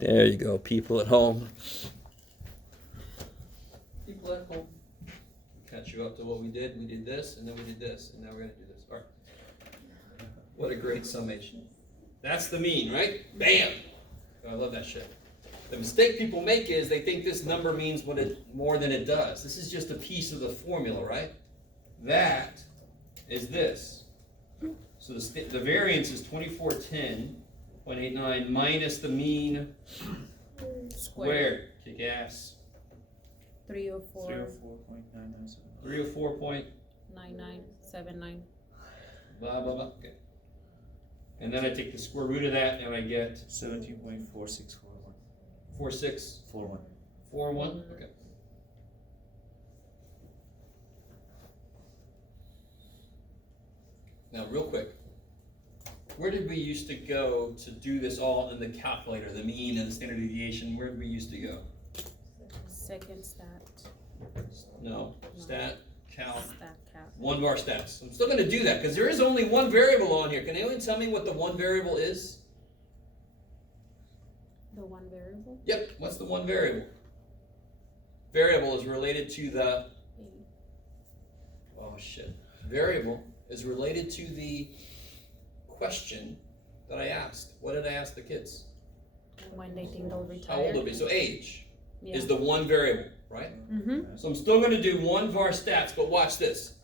There you go, people at home. People at home. Catch you up to what we did. We did this, and then we did this, and now we're going to do this. All right. What a great summation. That's the mean, right? Bam! Oh, I love that shit. The mistake people make is they think this number means more than it does. This is just a piece of the formula, right? That is this. So the variance is 2410.89 minus the mean squared. Kick ass. 304.997. 304.9979. Blah, blah, blah. Okay. And then I take the square root of that and I get 17.4641. 4641. Okay. Now, real quick, where did we used to go to do this all in the calculator, the mean and the standard deviation? Where did we used to go? Second stat. No, stat, calc, Stat cap. one bar stats. I'm still going to do that because there is only one variable on here. Can anyone tell me what the one variable is? The one variable? Yep, what's the one variable? Variable is related to the, oh shit. Variable is related to the question that I asked. What did I ask the kids? When they think they'll retire. How old will be? So age Yeah. is the one variable, right? Mm-hmm. So I'm still going to do one var stats, but watch this.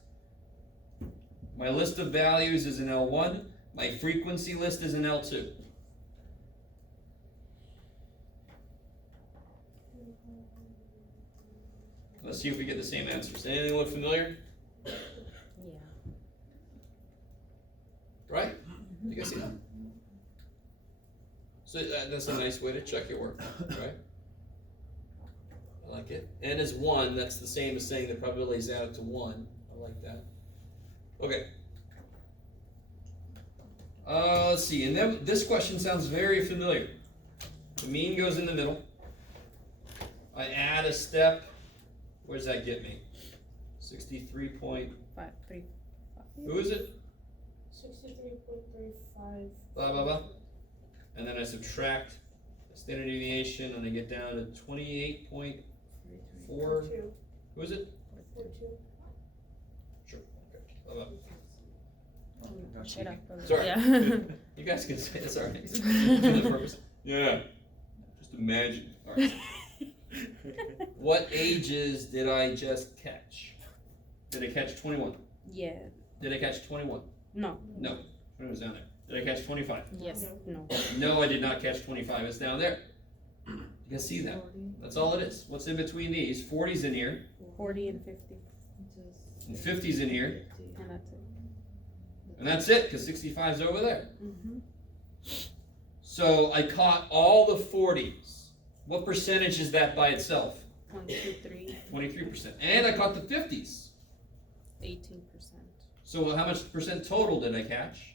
My list of values is in L1. My frequency list is in L2. Let's see if we get the same answers. Anything look familiar? Yeah. Right? You guys see that? So that's a nice way to check your work, right? I like it. N is 1. That's the same as saying the probability is added to 1. I like that. Okay. Let's see. And then this question sounds very familiar. The mean goes in the middle. I add a step. Where does that get me? 63 point. 3. Who is it? 63.35. Blah, blah, blah. And then I subtract the standard deviation and I get down to 28.4. Who is it? 42. Sure. Okay. Blah, blah. Shut up. Sorry. Yeah. You guys can say it's alright. For the purpose. Yeah. Just imagine. Alright. What ages did I just catch? Did I catch 21? Yeah. Did I catch 21? No. No. 21's down there. Did I catch 25? Yes. No. No, I did not catch 25. It's down there. You can see that. That's all it is. What's in between these? 40's in here, 40 and 50. and 50's in here, And that's it. and that's it, because 65's over there. Mm-hmm. So I caught all the 40's. What percentage is that by itself? 0.23. 23%. And I caught the 50's. 18%. So how much percent total did I catch?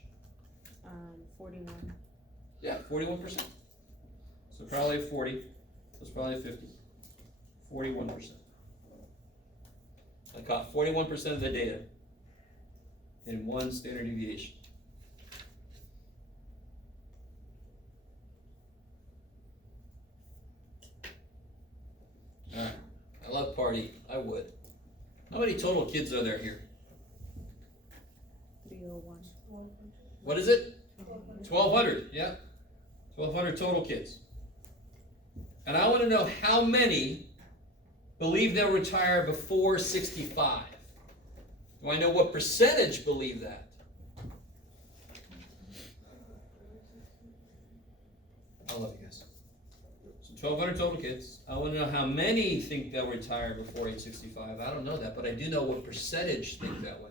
41. Yeah, 41%. So probably a 40. That's probably a 50. 41%. I caught 41% of the data in one standard deviation. Alright. I love party. I would. How many total kids are there here? 301. What is it? 1,200, yeah. 1,200 total kids. And I want to know how many believe they'll retire before 65. Do I know what percentage believe that? I love you guys. So 1,200 total kids. I want to know how many think they'll retire before age 65. I don't know that, but I do know what percentage think that way.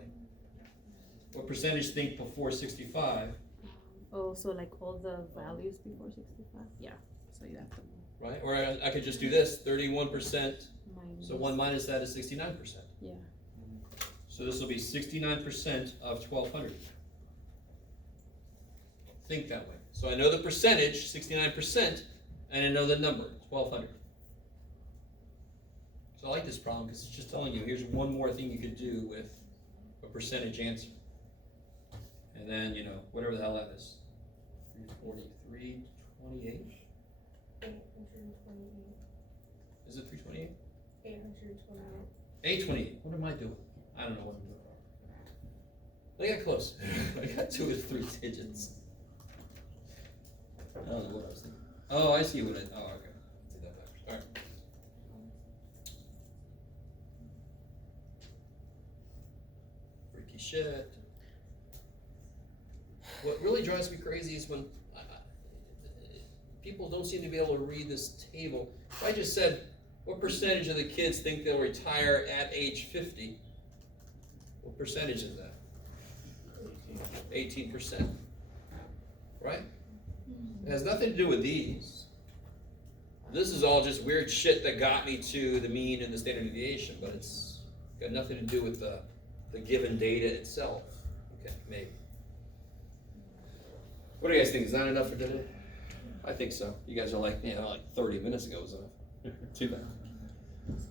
What percentage think before 65? Oh, so like all the values before 65? Yeah. So you have to Right? Or I could just do this, 31%. minus. So 1 minus that is 69%. Yeah. So this will be 69% of 1,200. Think that way. So I know the percentage, 69%, and I know the number, 1,200. So I like this problem because it's just telling you, here's one more thing you could do with a percentage answer. And then, whatever the hell that is. 343, 28. Is it 328? 828. 828. What am I doing? I don't know what I'm doing. I got close. I got 2 or 3 digits. I don't know what I was thinking. Oh, I see what it. Oh, okay. I did that backwards. All right. Freaky shit. What really drives me crazy is when people don't seem to be able to read this table. If I just said, what percentage of the kids think they'll retire at age 50? What percentage is that? 18%. Right? It has nothing to do with these. This is all just weird shit that got me to the mean and the standard deviation, but it's got nothing to do with the given data itself. Okay, maybe. What do you guys think? Is that enough for today? I think so. You guys are like, like 30 minutes ago was enough. Too bad.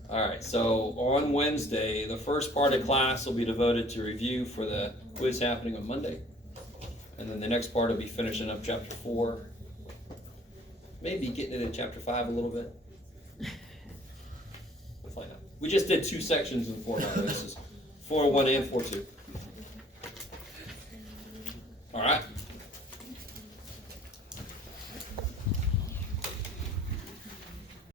All right, so on Wednesday, the first part of class will be devoted to review for the quiz happening on Monday. And then the next part will be finishing up chapter 4. Maybe getting into chapter 5 a little bit. We'll find out. We just did 2 sections in 4 now. This is 4.1 and 4.2. All right.